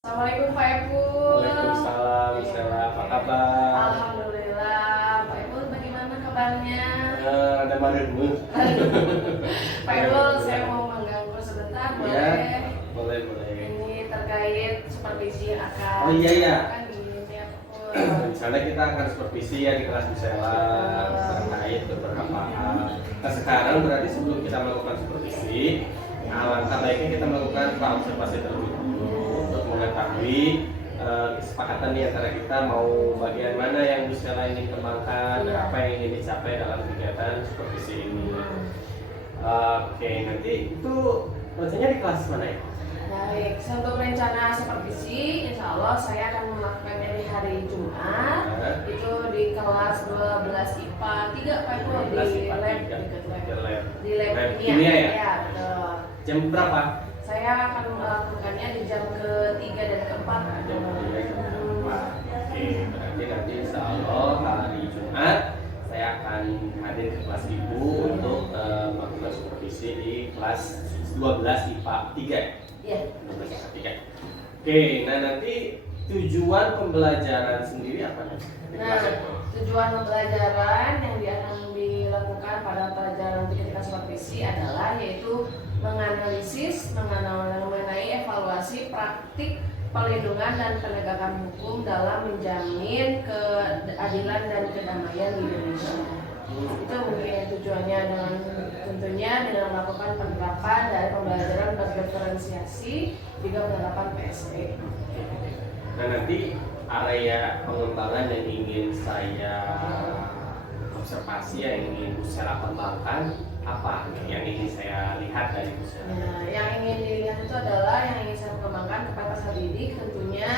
Assalamualaikum Pak Epul. Waalaikumsalam, Stella. Apa kabar? Alhamdulillah. Pak Epul bagaimana kabarnya? Ada marirmu. Pak Epul, saya mau mengganggu sebentar, boleh? Ya, boleh. Ini terkait supervisi yang akan Oh iya. dilakukan di Pak Epul. Di sana kita akan supervisi ya di kelas Stella terkait beberapa hal. Nah sekarang berarti sebelum kita melakukan supervisi, alangkah baiknya kita melakukan observasi terlebih dahulu untuk mengetahui kesepakatan di antara kita mau bagian mana yang Bu Stella ingin kembangkan dan apa yang ingin dicapai dalam kegiatan supervisi ini. Oke, nanti itu rencananya di kelas mana ya? Baik, untuk rencana supervisi, insya Allah saya akan melakukannya di hari Jumat. Itu di kelas 12 IPA 3 Pak Epul, di 12 IPA lab, 3. dekat lab. Di Lab lab kimia ya? Ya, betul. Jam berapa? Saya akan melakukannya di jam ke-3 dan ke-4. Jam 3 jam 4. Oke, berarti nanti insya Allah hari Jumat saya akan hadir ke kelas Ibu untuk melakukan supervisi di kelas 12 IPA 3. Iya. 12 IPA 3. Oke, nah nanti tujuan pembelajaran sendiri apa nih? Di kelas Nah, itu? tujuan pembelajaran yang akan dilakukan pada pelajaran nanti ketika supervisi adalah yaitu menganalisis mengenai evaluasi praktik perlindungan dan penegakan hukum dalam menjamin keadilan dan kedamaian di Indonesia. Itu mungkin tujuannya dengan tentunya dengan melakukan penerapan dari pembelajaran berdiferensiasi juga penerapan PSE. Nah nanti area pengembangan yang ingin saya observasi yang ingin Bu Stella kembangkan apa yang ingin saya lihat dari Bu Stella? Nah, yang ingin dilihat itu adalah yang ingin saya kembangkan kepada peserta didik tentunya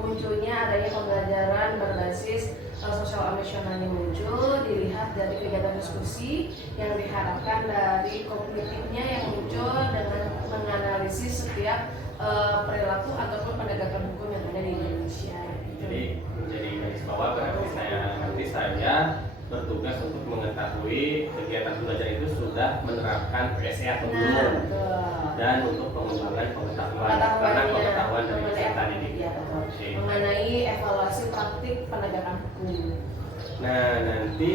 munculnya adanya pembelajaran berbasis sosial emosional yang muncul dilihat dari kegiatan diskusi yang diharapkan dari kognitifnya yang muncul dengan menganalisis setiap perilaku ataupun penegakan hukum yang ada di Indonesia. Jadi menjadi garis bawah berarti saya bertugas untuk mengetahui kegiatan belajar itu sudah menerapkan PSE atau belum, dan untuk pengembangan pengetahuan dari peserta didik. Ya, mengenai evaluasi praktik penegakan hukum. Nah nanti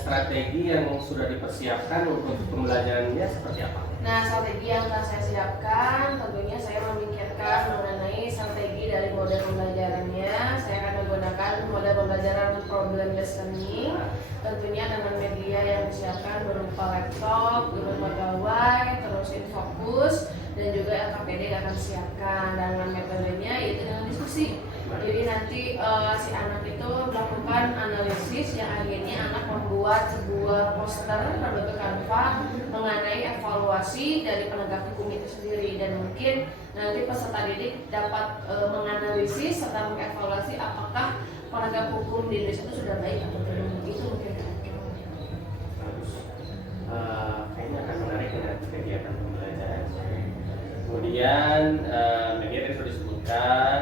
strategi yang sudah dipersiapkan untuk pembelajarannya seperti apa? Nah, strategi yang telah saya siapkan tentunya saya memikirkan mengenai strategi dari model pembelajarannya. Saya akan menggunakan model pembelajaran problem based learning, tentunya dengan media yang disiapkan berupa laptop, berupa gawai, terus infocus, dan juga LKPD yang akan disiapkan. Dan dengan metodenya yaitu dengan diskusi. Jadi nanti si anak itu melakukan analisis yang akhirnya anak membuat sebuah poster berbentuk Canva mengenai evaluasi dari penegak hukum itu sendiri, dan mungkin nanti peserta didik dapat menganalisis serta mengevaluasi apakah penegak hukum di Indonesia itu sudah baik atau belum. Itu mungkin. Kayaknya akan menarik dengan kegiatan pembelajaran. Kemudian media yang sudah disebutkan.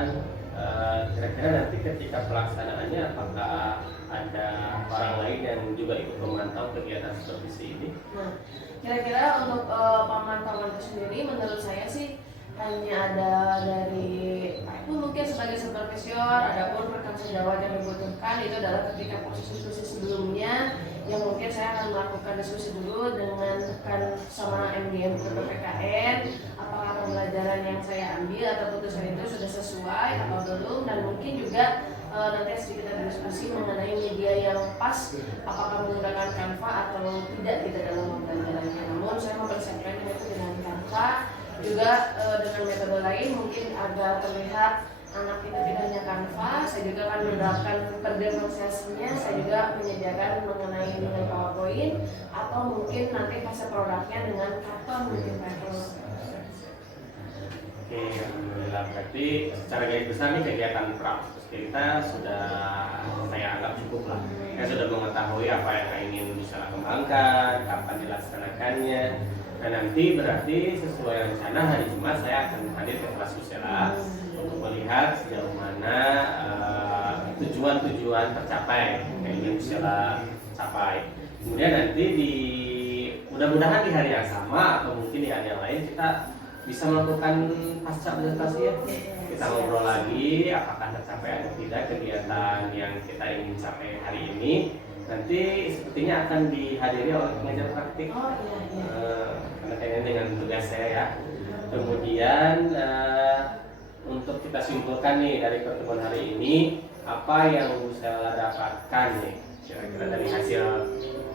Kira-kira nanti ketika pelaksanaannya apakah ada orang lain yang juga ikut memantau kegiatan supervisi ini? Nah, kira-kira untuk pemantauan itu sendiri menurut saya sih hanya ada dari Pak Ibu mungkin sebagai supervisor, ada pun rekan sejawat yang dibutuhkan itu adalah ketika proses diskusi sebelumnya yang mungkin saya akan melakukan diskusi dulu dengan rekan sama MDM atau PKN apakah pembelajaran yang saya ambil atau putusan itu sudah sesuai atau belum, dan mungkin juga nanti sedikit ada diskusi mengenai media yang pas apakah menggunakan Canva atau tidak dalam pembelajarannya. Namun saya mempersiapkan itu dengan Canva juga dengan metode lain mungkin agar terlihat anak itu tidak hanya Canva. Saya juga akan menerapkan perdemonstrasinya. Saya juga menyediakan mengenai PowerPoint atau mungkin nanti fase produknya dengan karton mungkin Pak. Oke, alhamdulillah. Berarti secara garis besar nih kegiatan praktis kita sudah saya anggap cukup lah. Saya sudah mengetahui apa yang ingin bisa kembangkan, kapan dilaksanakannya. Nah nanti berarti sesuai rencana hari Jumat saya akan hadir ke kelas Bu Stella untuk melihat sejauh mana tujuan-tujuan tercapai yang ingin Bu Stella capai. Kemudian nanti mudah-mudahan di hari yang sama atau mungkin di hari yang lain kita bisa melakukan pasca observasi ya. Kita ngobrol lagi apakah tercapai atau tidak kegiatan yang kita ingin capai hari ini. Nanti sepertinya akan dihadiri oleh pengajar praktik. Oh iya iya. Karena kayaknya dengan tugas saya ya. Kemudian untuk kita simpulkan nih dari pertemuan hari ini, apa yang Bu Sela dapatkan nih kira-kira dari hasil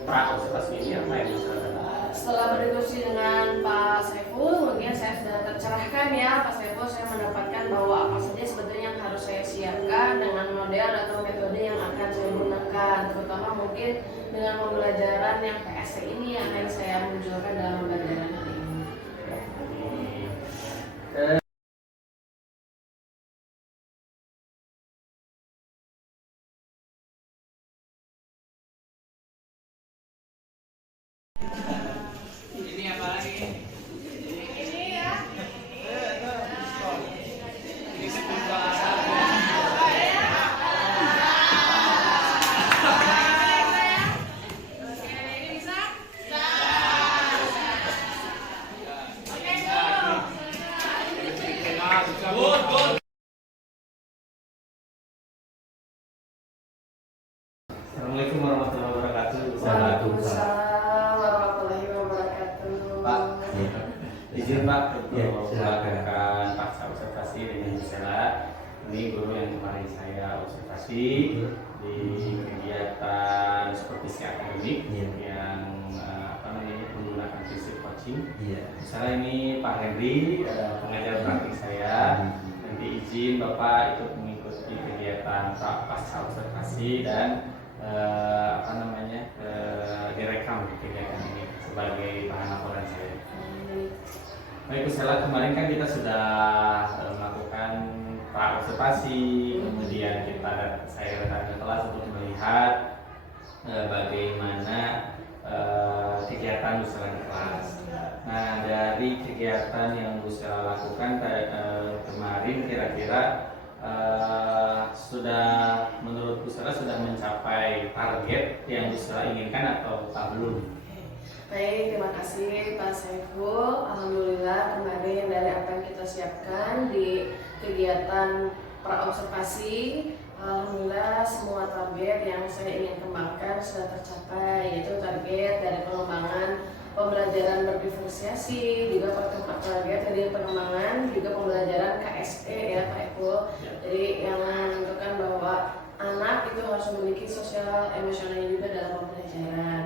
pra observasi ini, apa yang Bu Sela dapatkan? Setelah berdiskusi dengan Pak Saiful, mungkin saya sudah tercerahkan ya Pak Saiful. Saya mendapatkan bahwa apa saja sebetulnya yang harus saya siapkan dengan model atau metode yang akan saya gunakan, terutama mungkin dengan pembelajaran yang PSC ini yang akan saya munculkan dalam pembelajaran hari ini. Ini apa lagi? Ini ya. Ini sepuluh Assalamualaikum warahmatullahi wabarakatuh. Waalaikumsalam warahmatullahi wabarakatuh. Pak, izin Pak untuk Ya, silakan. melakukan pasca observasi dengan Bu Sela. Ini guru yang kemarin saya observasi di kegiatan supervisi akademik Iya. yang menggunakan prinsip coaching. Iya. Misalnya ini Pak Henry, pengajar praktik saya. Nanti izin Bapak ikut mengikuti kegiatan pasca observasi dan direkam kegiatan ini sebagai bahan laporan saya. Baik Bu Sela, kemarin kan kita sudah melakukan pra observasi, kemudian saya datang ke kelas untuk melihat bagaimana kegiatan Bu Sela di kelas. Nah, dari kegiatan yang Bu Sela lakukan kemarin kira-kira menurut Bu Sela sudah mencapai target yang Bu Sela inginkan atau belum? Baik, terima kasih Pak Saiful. Alhamdulillah kemarin dari apa yang kita siapkan di kegiatan praobservasi, alhamdulillah semua target yang saya ingin kembangkan sudah tercapai, yaitu target dari pengembangan pembelajaran berdiferensiasi, juga target dari pengembangan juga pembelajaran KSE ya Pak Eko. Jadi yang menentukan bahwa anak itu harus memiliki sosial emosionalnya juga dalam pembelajaran.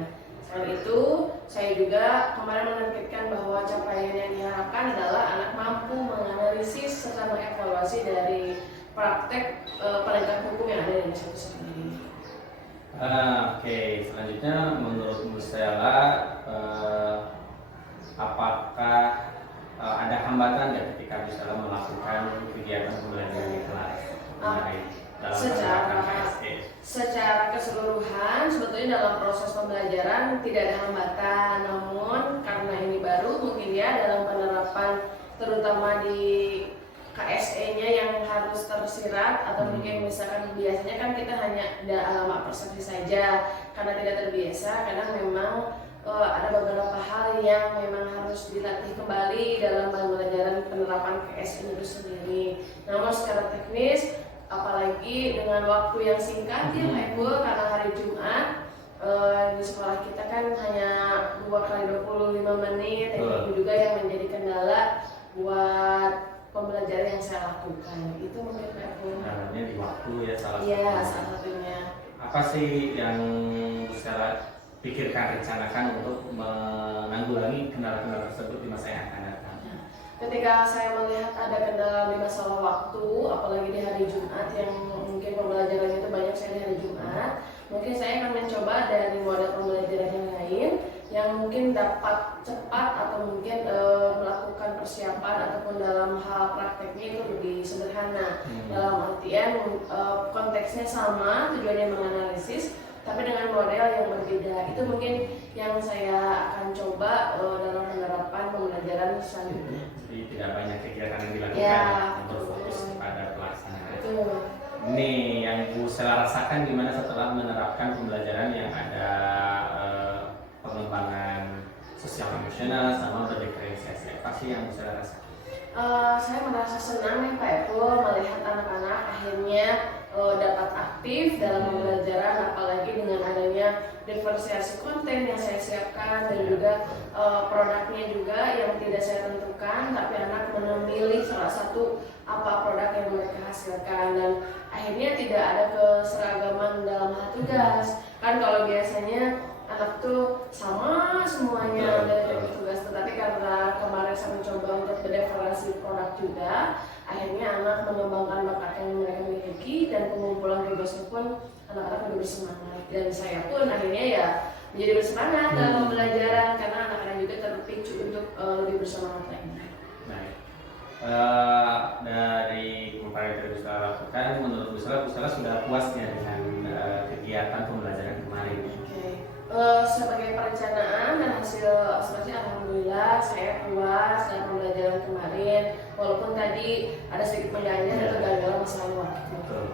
Selain itu, saya juga kemarin menargetkan bahwa capaian yang diharapkan adalah anak mampu menganalisis serta mengevaluasi dari praktek penegakan hukum yang ada di Indonesia itu sendiri. Oke, selanjutnya menurut Bu Sela, apakah ada hambatan ya ketika Bu Sela melakukan kegiatan pembelajaran di kelas dalam penerapan KSE? Secara keseluruhan sebetulnya dalam proses pembelajaran tidak ada hambatan, namun karena ini baru mungkin ya dalam penerapan terutama di KSE-nya yang harus tersirat atau mungkin misalkan biasanya kan kita hanya ada alamat persepsi saja karena tidak terbiasa, karena memang ada beberapa hal yang memang harus dilatih kembali dalam pembelajaran penerapan KSE itu sendiri. Namun secara teknis apalagi dengan waktu yang singkat ya Pak Ibu, karena hari Jumat di sekolah kita kan hanya 2 kali 25 menit, itu juga yang menjadi kendala buat pembelajaran yang saya lakukan. Itu mungkin Pak Ibu. Caranya di waktu ya salah Iya, satunya. salah satunya. Apa sih yang Bu Sela pikirkan, rencanakan untuk menanggulangi kendala-kendala tersebut di masa yang akan datang? Ketika saya melihat ada kendala di masalah waktu, apalagi di hari Jumat yang mungkin pembelajarannya itu banyak saya di hari Jumat, mungkin saya akan mencoba dari model pembelajaran yang lain yang mungkin dapat cepat atau mungkin melakukan persiapan ataupun dalam hal prakteknya itu lebih sederhana. Dalam artian konteksnya sama, tujuannya menganalisis, tapi dengan model yang berbeda. Itu mungkin yang saya akan coba dalam penerapan pembelajaran selanjutnya. Jadi tidak banyak kegiatan yang dilakukan Ya, untuk fokus kepada pelaksanaan. Betul. Ini yang Bu Sela rasakan gimana setelah menerapkan pembelajaran yang ada pengembangan sosial emosional sama berdiferensiasi. Apa sih yang Bu Sela rasakan? Saya merasa senang ya Pak Eko melihat anak-anak akhirnya dapat aktif dalam pembelajaran, apalagi dengan adanya diversiasi konten yang saya siapkan dan juga produknya juga yang tidak saya tentukan, tapi anak memilih salah satu apa produk yang mereka hasilkan dan akhirnya tidak ada keseragaman dalam hal tugas. Kan kalau biasanya anak tuh sama semuanya dari tugas, tetapi karena kemarin saya mencoba untuk berdiversifikasi produk juga, akhirnya anak mengembangkan bakat yang mereka miliki dan pengumpulan tugasnya pun anak-anak lebih bersemangat dan saya pun akhirnya ya menjadi bersemangat dalam pembelajaran karena anak-anak juga terpicu untuk lebih bersemangat lagi. Baik. Dari kemarin yang bisa lakukan, menurut Bu Sela sudah puasnya dengan kegiatan pembelajaran kemarin. Sebagai perencanaan dan hasil observasi alhamdulillah saya puas dalam pembelajaran kemarin, walaupun tadi ada sedikit mengganjal atau gagal masalah waktu. Betul.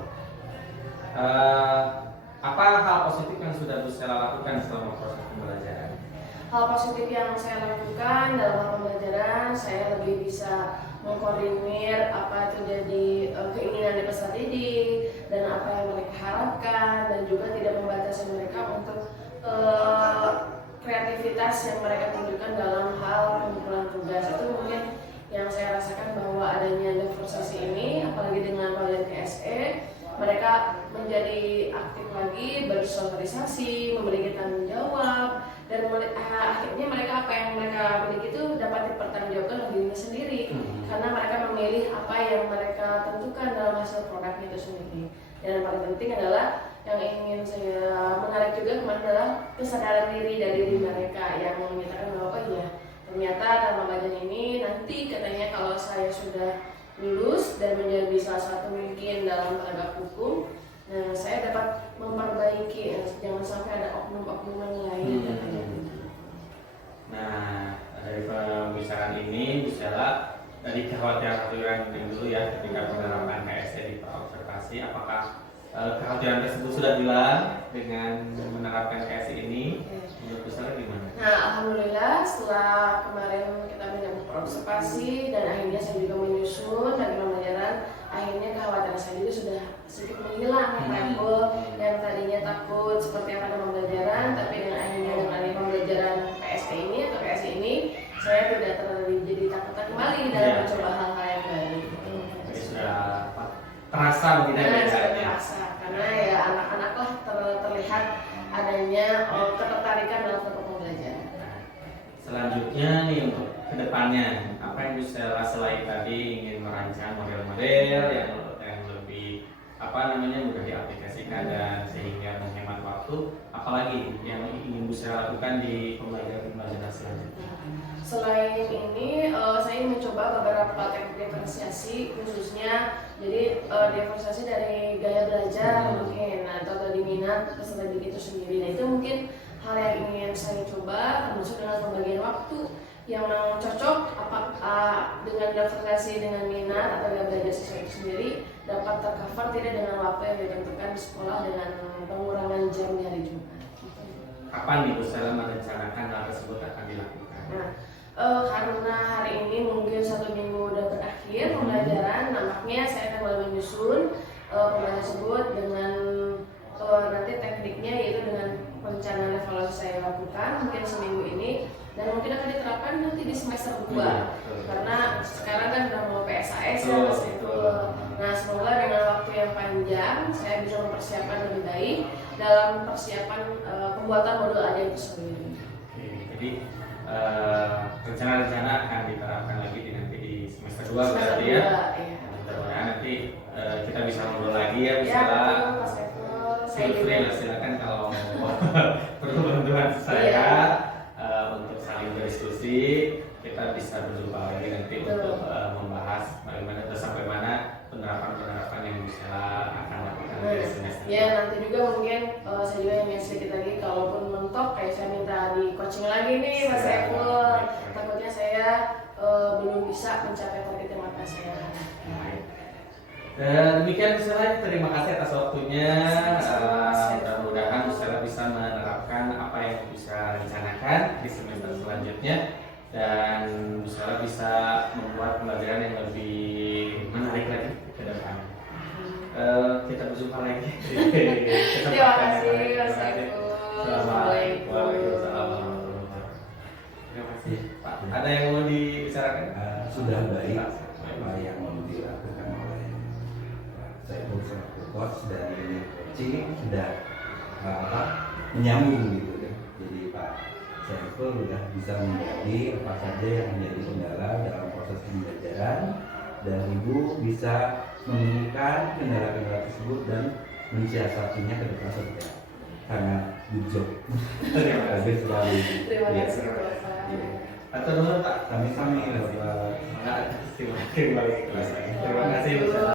Apa hal positif yang sudah Bu Sela lakukan selama proses pembelajaran? Hal positif yang saya lakukan dalam hal pembelajaran, saya lebih bisa mengkoordinir apa itu jadi keinginan dari peserta didik dan apa yang mereka harapkan dan juga tidak membatasi mereka untuk kreativitas yang mereka tunjukkan dalam hal pengumpulan tugas. Itu mungkin yang saya rasakan bahwa adanya diversifikasi ini, apalagi dengan pembelajaran KSE, mereka menjadi aktif lagi, bersosialisasi, memiliki tanggung jawab, dan akhirnya mereka apa yang mereka miliki itu dapat dipertanggungjawabkan oleh dirinya sendiri karena mereka memilih apa yang mereka tentukan dalam hasil produknya itu sendiri. Dan yang paling penting adalah yang ingin saya menarik juga kemarin adalah kesadaran diri dari diri mereka yang menyatakan bahwa oh iya ternyata dalam pembelajaran ini nanti katanya kalau saya sudah lulus dan menjadi salah satu mungkin dalam penegak hukum, nah saya dapat memperbaiki jangan sampai ada oknum-oknum yang lain katanya. Nah, dari pembicaraan ini Sela dari kekhawatiran yang dulu ya ketika penerapan KSE di observasi, apakah kekhawatiran tersebut sudah hilang dengan menerapkan KSE ini? Menurut Sela gimana? Nah, alhamdulillah setelah kemarin kita menyambut observasi dan akhirnya saya juga menyusun dari pembelajaran, akhirnya kekhawatiran saya juga sudah sedikit menghilang ya Pak Eko. Yang tadinya takut seperti apa dalam pembelajaran, tapi dengan akhirnya dengan pembelajaran PSP ini atau KSE ini, saya tidak jadi takutan kembali dalam mencoba hal-hal yang baru. Jadi sudah terasa mungkin sudah ya. terasa karena ya anak-anak lah terlihat adanya ketertarikan dalam pembelajaran. Selanjutnya nih untuk kedepannya, apa yang bisa selain tadi ingin merancang model-model yang lebih mudah diaplikasikan dan sehingga menghemat waktu, apalagi yang ingin bisa lakukan di pembelajaran selanjutnya? Selain ini, saya ingin mencoba beberapa teknik diferensiasi khususnya jadi diferensiasi dari gaya belajar mungkin atau dari minat peserta didik itu sendiri. Nah itu mungkin hal yang ingin saya coba, termasuk dengan pembagian waktu yang cocok dengan diferensiasi dengan minat atau gaya belajar siswa itu sendiri dapat tercover tidak dengan waktu yang ditentukan di sekolah dengan pengurangan jam di hari Jumat. Kapan nih Bu Sela merencanakan hal tersebut akan dilakukan? Nah, karena hari ini mungkin 1 minggu udah berakhir pembelajaran, nampaknya saya akan mulai menyusun pembelajaran tersebut dengan nanti tekniknya yaitu dengan perencanaan evaluasi saya lakukan mungkin seminggu ini dan mungkin akan diterapkan nanti di semester 2 karena sekarang kan udah mau PSAS ya Mas itu. Nah semoga dengan waktu yang panjang saya bisa mempersiapkan lebih baik dalam persiapan pembuatan modul aja itu sendiri. Jadi rencana-rencana akan diterapkan lagi nanti di semester 2 berarti ya. Mudah-mudahan nanti kita bisa ngobrol lagi ya Bu Sela. Feel free lah, silakan kalau mau perlu bantuan saya untuk saling berdiskusi, kita bisa berjumpa lagi nanti untuk membahas bagaimana sampai mana penerapan yang bisa akan lakukan di semester. Ya nanti juga mungkin saya juga ingin sedikit lagi kalaupun mentok kayak saya minta di coaching lagi nih Mas Epul. Takutnya saya belum bisa mencapai target yang akan saya. Dan demikian Bu Sela, terima kasih atas waktunya. Mudah-mudahan Bu Sela bisa menerapkan apa yang bisa rencanakan di semester selanjutnya dan Bu Sela bisa membuat pembelajaran yang lebih menarik lagi ke depan. Kita berjumpa lagi. Terima kasih Mas Saiful. Assalamualaikum warahmatullahi wabarakatuh. Terima kasih Pak. Ada yang mau dibicarakan? Sudah baik apa yang dilakukan oleh saya selaku coach dari coaching sudah menyambung gitu ya. Jadi Pak Saiful sudah bisa menggali apa saja yang menjadi kendala dalam proses pembelajaran dan Ibu bisa menemukan kendala-kendala tersebut dan mensiasatinya ke depan saja. Sangat good job. Terima kasih sekali. Terima Ya. kasih Bapak. Atau dulu Pak? Kami-kami Terima kasih. Terima kasih Bu Sela.